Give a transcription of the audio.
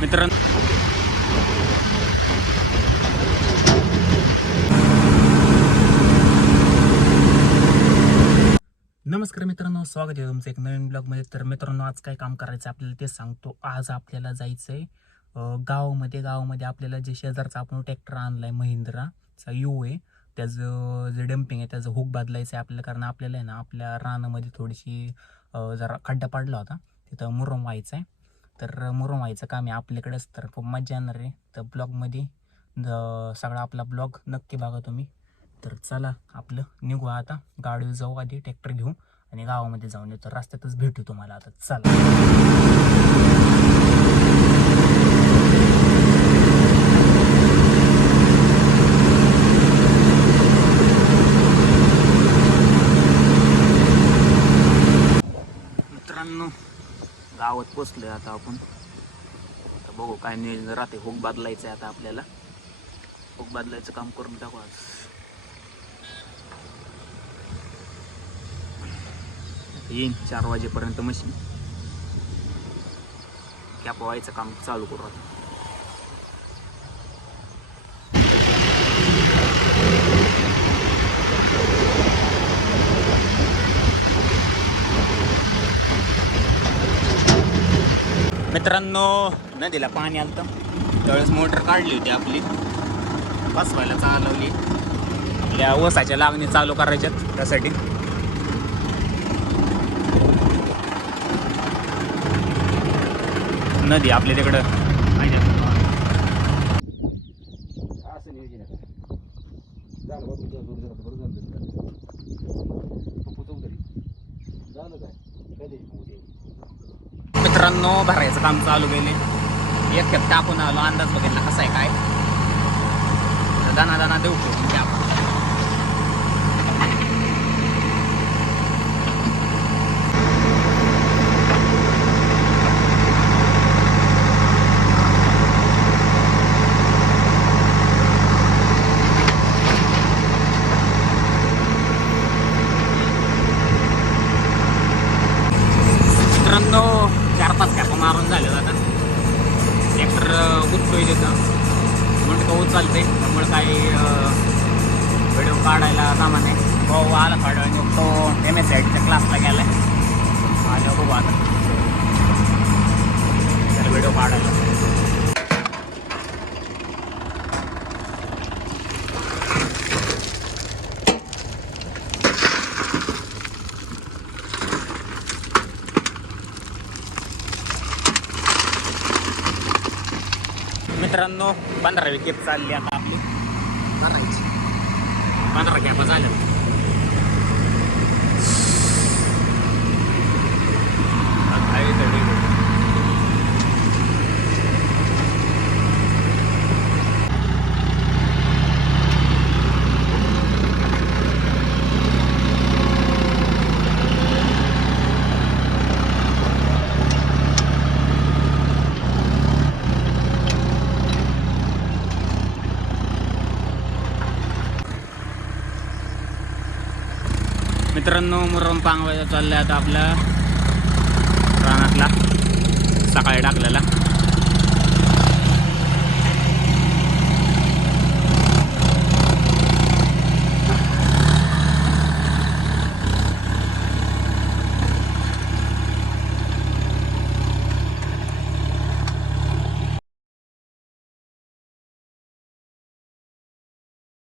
मित्रांनो. नमस्कार मित्रांनो स्वागत आहे तुमचं एक नवीन ब्लॉगमध्ये. तर मित्रांनो आज काय काम करायचं आहे आपल्याला ते सांगतो. आज आपल्याला जायचं आहे गावामध्ये. गावामध्ये आपल्याला जे शेजारचा आपण ट्रॅक्टर आणला आहे महिंद्राचा यू आहे त्याचं जे डम्पिंग आहे त्याचं हुक बदलायचं आहे आपल्याला. कारण आपल्याला आहे ना आपल्या रानामध्ये थोडीशी जरा खड्डा पडला होता. तिथं मुरम व्हायचं आहे तर मुरमाईचं व्हायचं काम आहे आपल्याकडेच. तर खूप मजा येणार आहे. तर ब्लॉगमध्ये सगळा आपला ब्लॉग नक्की बघा तुम्ही. तर चला आपलं निघू आता. गाडी जाऊ आधी ट्रॅक्टर घेऊ आणि गावामध्ये जाऊन येतो. रस्त्यातच भेटू तुम्हाला आता. चला मित्रांनो गावात आहे आता आपण. आता बघू काय नियोजन राहते हुक बदलायचं आहे आता आपल्याला. हुक बदलायचं काम करून टाकू आज. येईन चार वाजेपर्यंत मशीन कॅप व्हायचं काम चालू करू आता. मित्रांनो नदीला पाणी आलं त्यावेळेस मोटर काढली होती आपली. बसवायला चालवली. आपल्या वसाच्या लागणी चालू करायच्यात त्यासाठी. नदी आपल्या तिकडं. आहे असं झालं काय नो भरायचं काम चालू केले एक खेप टाकून आलो अंदाज बघितला कसा आहे काय दाना दाना देऊ शकतो आपण. मित्रांनो चार पाच कॅपा मारून झाले आता ट्रॅक्टर उचलोय देतं म्हणून का चालते त्यामुळे काही व्हिडिओ काढायला कामा नाही भाऊ आला काढ तो एम एस आयटीच्या क्लासला गेला माझ्या बघू आता. त्याला व्हिडिओ काढायला. मित्रांनो पंधरावी केप चालली आता आपली. करायची पंधरा कॅपा झाल्या आहे तरी. मित्रांनो मुरम पांगवायचा चाललाय आता आपला. रानातला सकाळी टाकलेला.